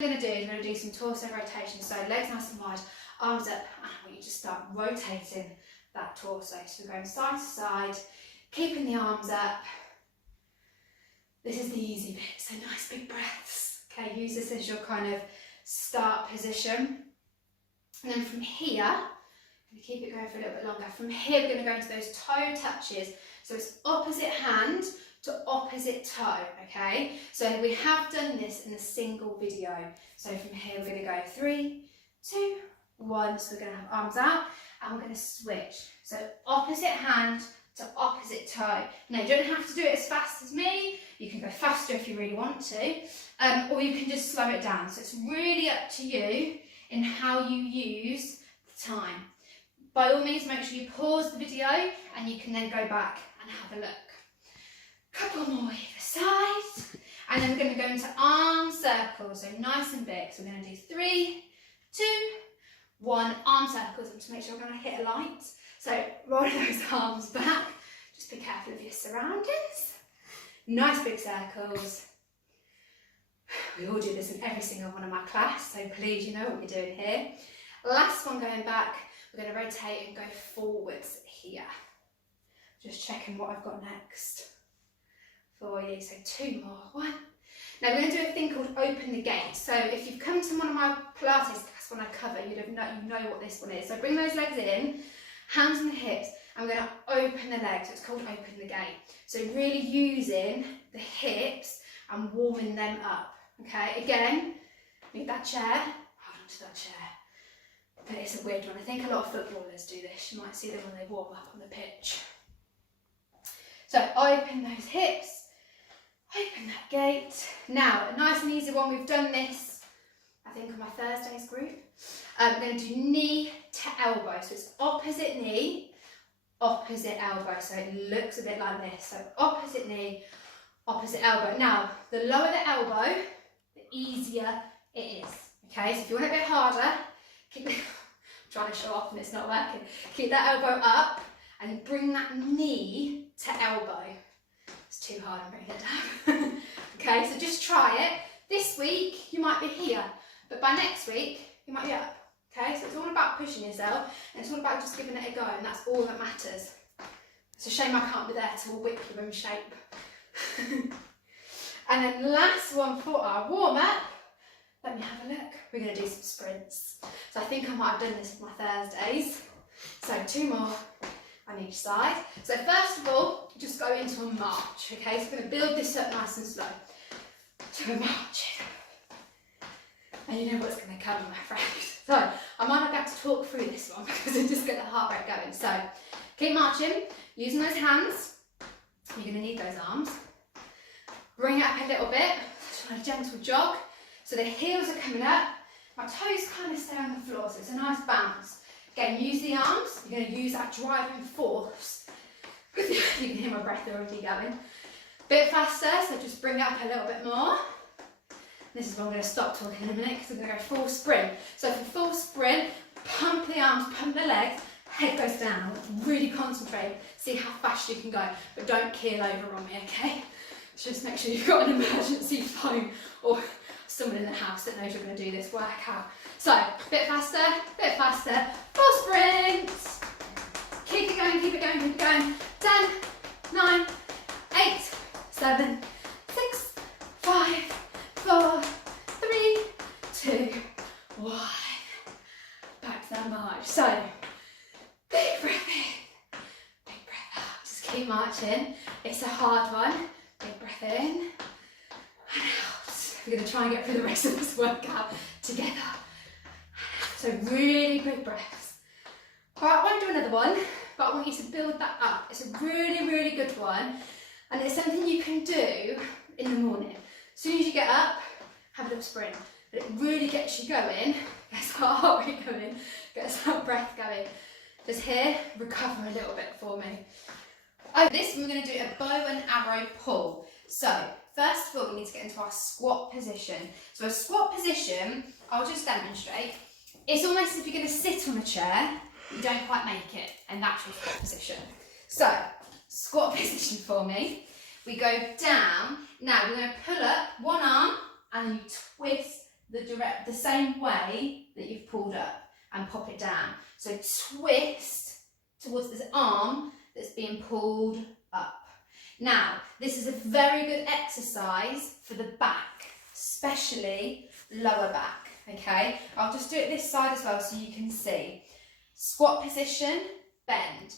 What we're going to do some torso rotation. So legs nice and wide, arms up, and I want you to start rotating that torso. So we're going side to side, keeping the arms up. This is the easy bit, so nice big breaths. Okay, use this as your kind of start position. And then from here, I'm going to keep it going for a little bit longer. From here, we're going to go into those toe touches. So it's opposite hand to opposite toe, okay? So we have done this in a single video. So from here, we're going to go 3, 2, 1. So we're going to have arms out and we're going to switch. So opposite hand to opposite toe. Now, you don't have to do it as fast as me. You can go faster if you really want to, or you can just slow it down. So it's really up to you in how you use the time. By all means, make sure you pause the video and you can then go back and have a look. Couple more either side, and then we're going to go into arm circles, so nice and big. So we're going to do 3, 2, 1, arm circles, and to make sure we're going to hit a light. So roll those arms back, just be careful of your surroundings. Nice big circles. We all do this in every single one of my class, so please, you know what you're doing here. Last one going back, we're going to rotate and go forwards here. Just checking what I've got next for you. So 2 more. 1. Now we're going to do a thing called open the gate. So if you've come to one of my Pilates class when I cover, you know what this one is. So bring those legs in, hands on the hips, and we're going to open the legs. So it's called open the gate. So really using the hips and warming them up. Okay, again, need that chair, hold on to that chair. But it's a weird one. I think a lot of footballers do this. You might see them when they warm up on the pitch. So open those hips, open that gate. Now, a nice and easy one. We've done this, I think, on my Thursdays group. We're going to do knee to elbow. So it's opposite knee, opposite elbow. So it looks a bit like this. So opposite knee, opposite elbow. Now, the lower the elbow, the easier it is. Okay, so if you want it a bit harder, keep it, I'm trying to show off and it's not working. Keep that elbow up and bring that knee to elbow. It's too hard, I'm bringing it down. Okay, so just try it. This week, you might be here, but by next week, you might be up. Okay, so it's all about pushing yourself, and it's all about just giving it a go, and that's all that matters. It's a shame I can't be there to whip you in shape. And then last one for our warm-up, let me have a look. We're going to do some sprints. So I think I might have done this on my Thursdays. So 2 more on each side. So first of all, just go into a march, okay? So we're going to build this up nice and slow. To a march. And you know what's going to come, my friend. So I might not be able to talk through this one because I just get the heart rate going. So keep marching, using those hands. You're going to need those arms. Bring it up a little bit, just a gentle jog. So the heels are coming up, my toes kind of stay on the floor, so it's a nice bounce. Again, use the arms, you're going to use that driving force. You can hear my breath already going. Bit faster, so just bring it up a little bit more. This is where I'm going to stop talking in a minute because I'm going to go full sprint. So for full sprint, pump the arms, pump the legs, head goes down. Really concentrate, see how fast you can go, but don't keel over on me, okay? Just make sure you've got an emergency phone or someone in the house that knows you're going to do this workout. So, bit faster, full sprint. Keep it going, keep it going, keep it going. 10, 9, 8, 7, 6, 5, 4, 3, 2, 1. Back to that march. So, big breath in, big breath out. Just keep marching. It's a hard one. Big breath in and out. We're going to try and get through the rest of this workout together. So really big breaths. Alright, I won't do another one, but I want you to build that up. It's a really, really good one, and it's something you can do in the morning. As soon as you get up, have a little sprint. But it really gets you going, gets our heart rate going, gets our breath going. Just here, recover a little bit for me. This we're going to do a bow and arrow pull. So first of all, we need to get into our squat position. So a squat position, I'll just demonstrate. It's almost as if you're going to sit on a chair, you don't quite make it, and that's your squat position. So squat position for me. We go down. Now we're going to pull up one arm and you twist the same way that you've pulled up and pop it down. So twist towards this arm that's being pulled up. Now, this is a very good exercise for the back, especially lower back, okay? I'll just do it this side as well so you can see. Squat position, bend,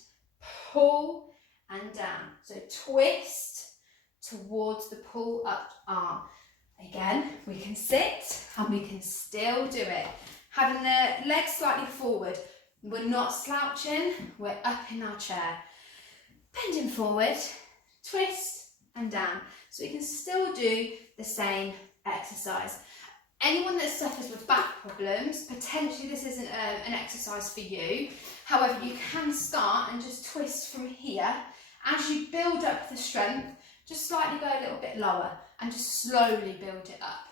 pull and down. So twist towards the pull up arm. Again, we can sit and we can still do it. Having the legs slightly forward. We're not slouching, we're up in our chair. Bending forward, twist and down. So we can still do the same exercise. Anyone that suffers with back problems, potentially this isn't an exercise for you. However, you can start and just twist from here. As you build up the strength, just slightly go a little bit lower and just slowly build it up.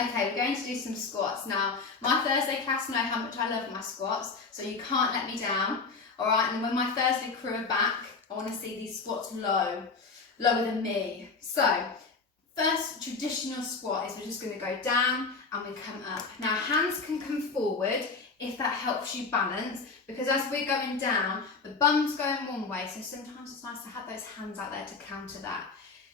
Okay, we're going to do some squats. Now, my Thursday class know how much I love my squats, so you can't let me down. All right, and when my Thursday crew are back, I want to see these squats lower than me. So, first traditional squat is we're just going to go down and we come up. Now, hands can come forward if that helps you balance, because as we're going down, the bum's going one way, so sometimes it's nice to have those hands out there to counter that.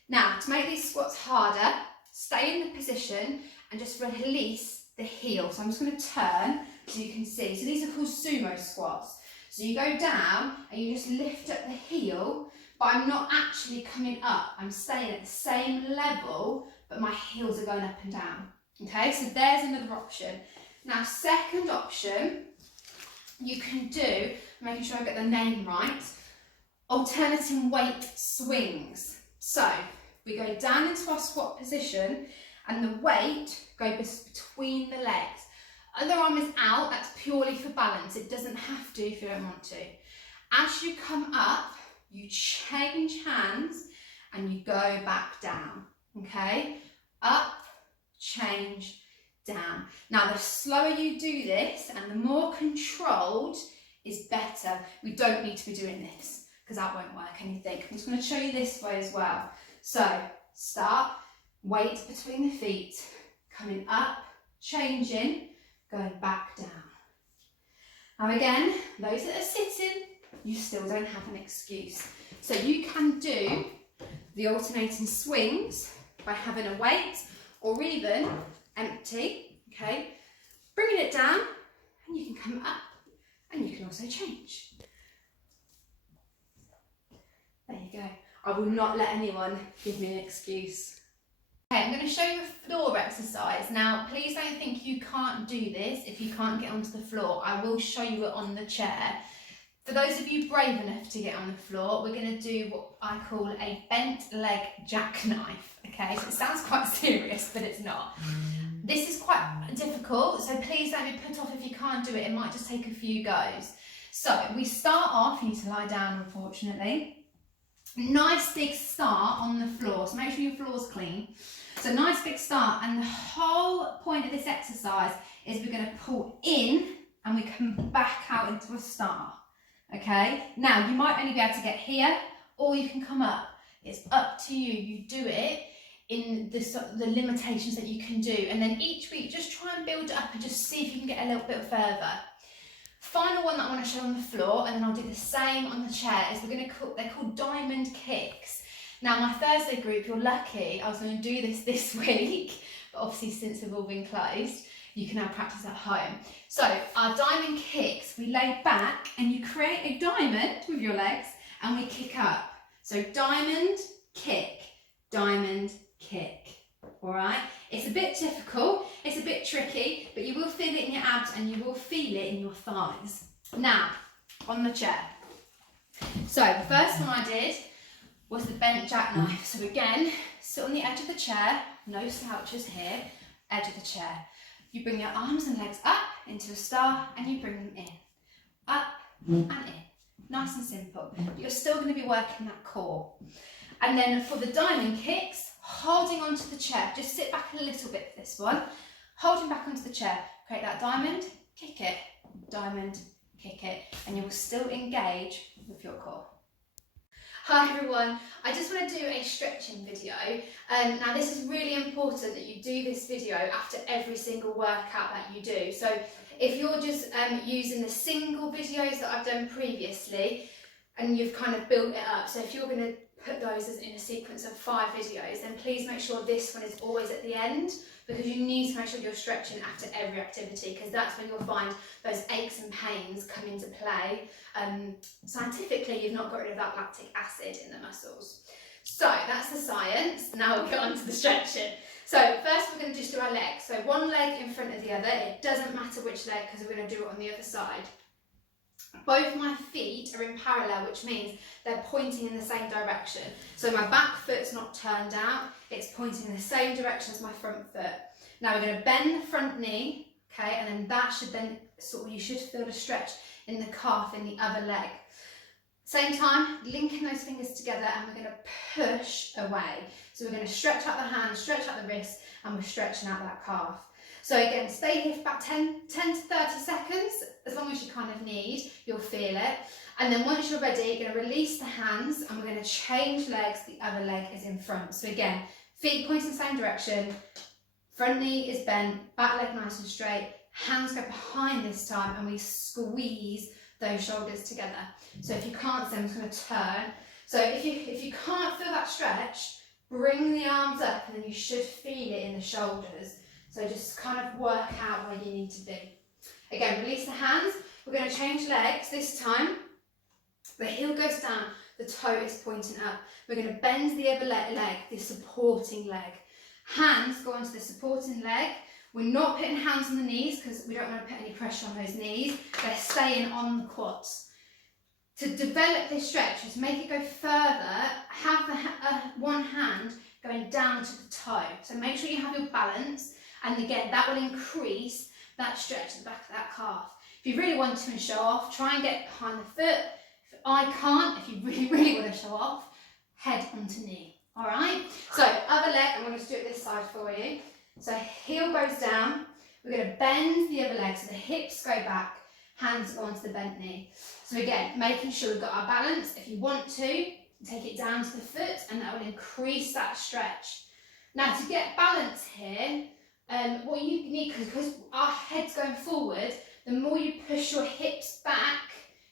Now, to make these squats harder, stay in the position and just release the heel. So I'm just going to turn so you can see. So these are called sumo squats. So you go down and you just lift up the heel, but I'm not actually coming up. I'm staying at the same level, but my heels are going up and down. Okay, so there's another option. Now, second option, you can do, making sure I get the name right, alternating weight swings. So we go down into our squat position and the weight goes between the legs. Other arm is out, that's purely for balance. It doesn't have to if you don't want to. As you come up, you change hands and you go back down, okay? Up, change, down. Now, the slower you do this and the more controlled is better. We don't need to be doing this because that won't work anything. I'm just going to show you this way as well. So, start, weight between the feet, coming up, changing, going back down. Now again, those that are sitting, you still don't have an excuse. So you can do the alternating swings by having a weight or even empty, okay? Bringing it down and you can come up and you can also change. There you go. I will not let anyone give me an excuse. Okay, I'm going to show you a floor exercise. Now, please don't think you can't do this if you can't get onto the floor. I will show you it on the chair. For those of you brave enough to get on the floor, we're going to do what I call a bent leg jackknife. Okay, so it sounds quite serious, but it's not. This is quite difficult, so please don't be put off if you can't do it. It might just take a few goes. So we start off, you need to lie down, unfortunately. Nice big start on the floor, so make sure your floor's clean. So nice big start, and the whole point of this exercise is we're going to pull in and we come back out into a star. Okay, now you might only be able to get here or you can come up. It's up to you. You do it in the limitations that you can do, and then each week just try and build it up and just see if you can get a little bit further. Final one that I want to show on the floor, and then I'll do the same on the chair, is they're called diamond kicks. Now, my Thursday group, you're lucky, I was going to do this week, but obviously since they've all been closed, you can now practice at home. So our diamond kicks, we lay back and you create a diamond with your legs and we kick up. So diamond, kick, all right? It's a bit difficult, it's a bit tricky, but you will feel it in your abs and you will feel it in your thighs. Now, on the chair. So the first one I did was the bent jackknife. So again, sit on the edge of the chair, no slouches here, edge of the chair. You bring your arms and legs up into a star and you bring them in. Up and in. Nice and simple. But you're still going to be working that core. And then for the diamond kicks, holding onto the chair. Just sit back a little bit for this one. Holding back onto the chair. Create that diamond, kick it, diamond, kick it. And you will still engage with your core. Hi everyone, I just want to do a stretching video. Now this is really important that you do this video after every single workout that you do. So if you're just using the single videos that I've done previously and you've kind of built it up, so if you're going to put those as in a sequence of 5 videos, then please make sure this one is always at the end, because you need to make sure you're stretching after every activity, because that's when you'll find those aches and pains come into play. Scientifically, you've not got rid of that lactic acid in the muscles. So that's the science. Now we'll get on to the stretching. So first we're going to just do our legs. So one leg in front of the other. It doesn't matter which leg, because we're going to do it on the other side. Both my feet are in parallel, which means they're pointing in the same direction. So my back foot's not turned out, it's pointing in the same direction as my front foot. Now we're going to bend the front knee, okay, and then that should then you should feel the stretch in the calf in the other leg. Same time, linking those fingers together, and we're going to push away. So we're going to stretch out the hand, stretch out the wrist, and we're stretching out that calf. So again, stay here for about 10 to 30 seconds, as long as you kind of need, you'll feel it. And then once you're ready, you're going to release the hands, and we're going to change legs, the other leg is in front. So again, feet pointing the same direction, front knee is bent, back leg nice and straight, hands go behind this time, and we squeeze those shoulders together. So if you can't see, I'm just going to turn. So if you can't feel that stretch, bring the arms up, and then you should feel it in the shoulders. So just kind of work out where you need to be. Again, release the hands. We're going to change legs this time. The heel goes down, the toe is pointing up. We're going to bend the other leg, the supporting leg. Hands go onto the supporting leg. We're not putting hands on the knees because we don't want to put any pressure on those knees. They're staying on the quads. To develop this stretch, just make it go further, have the one hand going down to the toe. So make sure you have your balance. And again, that will increase that stretch at the back of that calf. If you really want to and show off, try and get behind the foot. If I can't, if you really want to show off, head onto knee. All right? So other leg, I'm going to do it this side for you. So heel goes down. We're going to bend the other leg so the hips go back, hands go onto the bent knee. So again, making sure we've got our balance. If you want to, take it down to the foot, and that will increase that stretch. Now to get balance here, what you need, because our head's going forward, the more you push your hips back,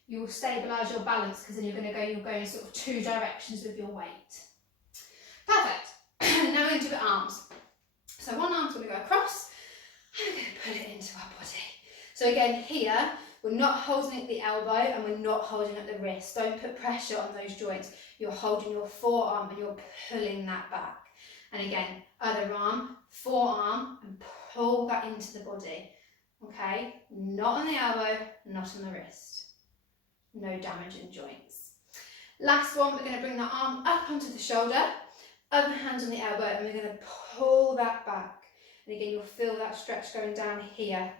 you will stabilise your balance, because then you're going in sort of 2 directions with your weight. Perfect. Now we're going to do arms. So one arm's going to go across, and we're going to pull it into our body. So again, here, we're not holding at the elbow, and we're not holding at the wrist. Don't put pressure on those joints. You're holding your forearm, and you're pulling that back. And again, other arm, forearm, and pull that into the body. Okay? Not on the elbow, not on the wrist. No damage in joints. Last one, we're going to bring the arm up onto the shoulder, other hand on the elbow, and we're going to pull that back. And again, you'll feel that stretch going down here.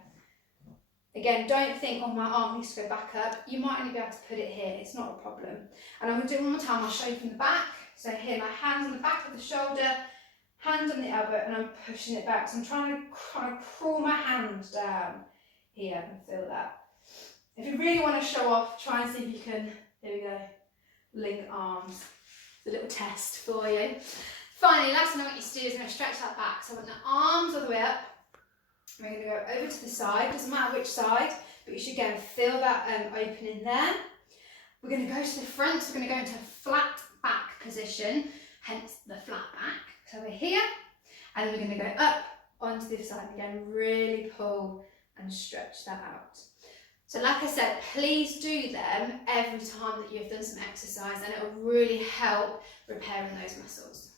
Again, don't think, oh, my arm needs to go back up. You might only be able to put it here. It's not a problem. And I'm going to do it one more time. I'll show you from the back. So here, my hands on the back of the shoulder, hand on the elbow, and I'm pushing it back. So I'm trying to kind of crawl my hand down here and feel that. If you really want to show off, try and see if you can, here we go, link arms. It's a little test for you. Finally, last thing I want you to do is I'm going to stretch that back. So I want the arms all the way up. We're going to go over to the side, doesn't matter which side, but you should again feel that opening there. We're going to go to the front, so we're going to go into a flat back position, hence the flat back. So we're here, and then we're going to go up onto the other side. Again, really pull and stretch that out. So like I said, please do them every time that you've done some exercise, and it will really help repairing those muscles.